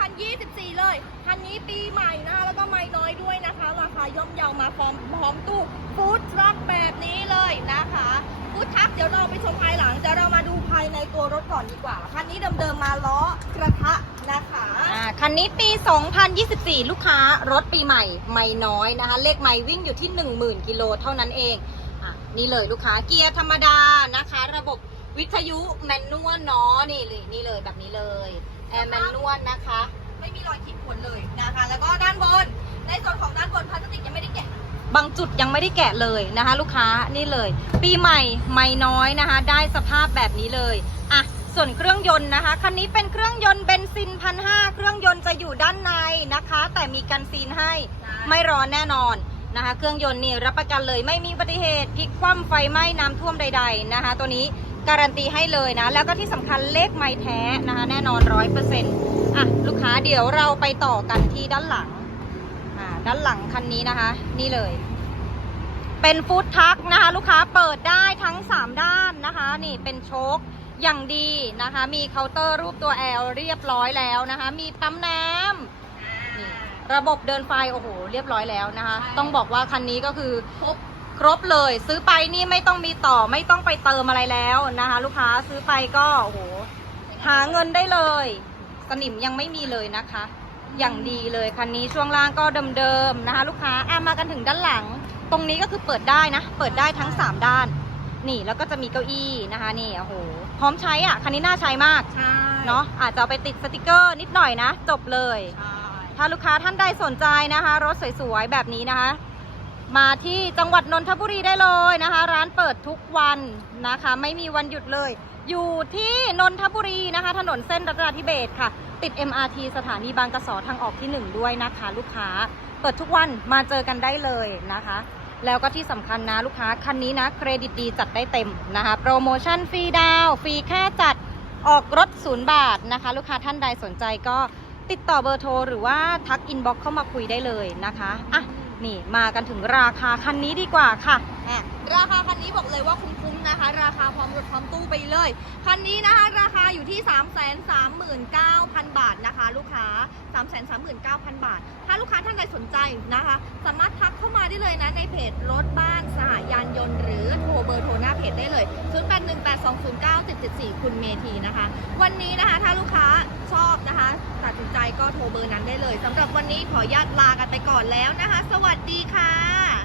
คันนี้ปีใหม่นะคะแล้วก็ไม่น้อยด้วยนะคะ ราคาย่อมเยาวมาพร้อมพร้อมตู้ฟู้ดทรัคแบบนี้เลยนะคะฟู้ดทรัคเดี๋ยวเราไปชมภายหลังเดี๋ยวเรามาดูภายในตัวรถก่อนดีกว่า คันนี้เดิมๆมาล้อกระทะนะคะอ่าคันนี้ปี 2024 ลูกค้ารถปีใหม่ไม่น้อยนะคะ เลขไม่วิ่งอยู่ที่ 10,000 กิโลเท่านั้นเองอะนี่เลยลูกค้าเกียร์ธรรมดานะคะ ระบบวิทยุแมนนวลเนาะนี่เลยนี่เลยแบบนี้เลยแอร์แมนนวลนะคะ ไม่มีรอยขีดข่วนเลยนะคะ แล้วก็ด้านบน ในส่วนของด้านบนพลาสติกยังไม่ได้แกะ บางจุดยังไม่ได้แกะเลยนะคะ ลูกค้านี่เลย ปีใหม่ไม่น้อยนะคะ ได้สภาพแบบนี้เลยอะส่วนเครื่องยนต์นะคะคันนี้เป็นเครื่องยนต์เบนซินพันห้าเครื่องยนต์จะอยู่ด้านในนะคะ แต่มีกันซีนให้ไม่ร้อนแน่นอนนะคะ เครื่องยนต์นี่รับประกันเลยไม่มีอุบัติเหตุพลิกคว่ำไฟไหม้น้ำท่วมใด ๆนะคะ ตัวนี้การันตีให้เลยนะ แล้วก็ที่สำคัญเลขไม้แท้นะคะ แน่นอนร้อยเปอร์เซ็นต์อะ เดี๋ยวเราไปต่อกันที่ด้านหลังอ่าด้านหลังคันนี้นะคะ นี่เลย เป็นฟู้ดทักนะคะ ลูกค้าเปิดได้ทั้ง 3 ด้านนะคะ นี่เป็นโชคอย่างดีนะคะ มีเคาน์เตอร์รูปตัว L เรียบร้อยแล้วนะคะ มีปั๊มน้ำนี่ระบบเดินไฟโอ้โห เรียบร้อยแล้วนะคะ ต้องบอกว่าคันนี้ก็คือครบครบเลย ซื้อไปนี่ไม่ต้องมีต่อไม่ต้องไปเติมอะไรแล้วนะคะ ลูกค้าซื้อไปก็โอ้โหหาเงินได้เลย สนิมยังไม่มีเลยนะคะ อย่างดีเลยคันนี้ช่วงล่างก็เดิมๆนะคะ ลูกค้าอะมากันถึงด้านหลัง ตรงนี้ก็คือเปิดได้นะ เปิดได้ทั้ง 3 ด้าน นี่แล้วก็จะมีเก้าอี้นะคะ นี่โอ้โหพร้อมใช้อะคันนี้น่าใช้มากใช่เนาะอาจจะเอาไปติดสติกเกอร์นิดหน่อยนะ จบเลยใช่ถ้าลูกค้าท่านใดสนใจนะคะ รถสวยๆแบบนี้นะคะ มาที่จังหวัดนนทบุรีได้เลยนะคะ ร้านเปิดทุกวันนะคะ ไม่มีวันหยุดเลย อยู่ที่นนทบุรีนะคะ ถนนเส้นรัตนาธิเบศค่ะ ติด MRT สถานีบางกะสอทางออกที่ 1 ด้วยนะคะ ลูกค้าเปิดทุกวันมาเจอกันได้เลยนะคะ แล้วก็ที่สำคัญนะลูกค้าคันนี้นะเครดิตดีจัดได้เต็มนะคะ โปรโมชั่นฟรีดาวฟรีแค่จัดออกรถศูนย์บาทนะคะ ลูกค้าท่านใดสนใจก็ติดต่อเบอร์โทรหรือว่าทักอินบ็อกซ์เข้ามาคุยได้เลยนะคะอะ นี่มากันถึงราคาคันนี้ดีกว่าค่ะอะราคาคันนี้บอกเลยว่าคุ้มๆนะคะ ราคาพร้อมรถพร้อมตู้ไปเลย คันนี้นะคะราคาอยู่ที่ 3 3 9 0 0 0 บาทนะคะ ลูกค้า 3 3 9 0 0 0 บาท ถ้าลูกค้าท่านใดสนใจนะคะ สามารถทัก เข้ามาได้เลยนะในเพจรถบ้านสหยานยนต์หรือโทรเบอร์โทรหน้าเพจได้เลย 0818209774 คุณเมทีนะคะ วันนี้นะคะถ้าลูกค้าชอบนะคะ ตัดสินใจก็โทรเบอร์นั้นได้เลยสำหรับวันนี้ขออนุญาตลากันไปก่อนแล้วนะคะ สวัสดีค่ะ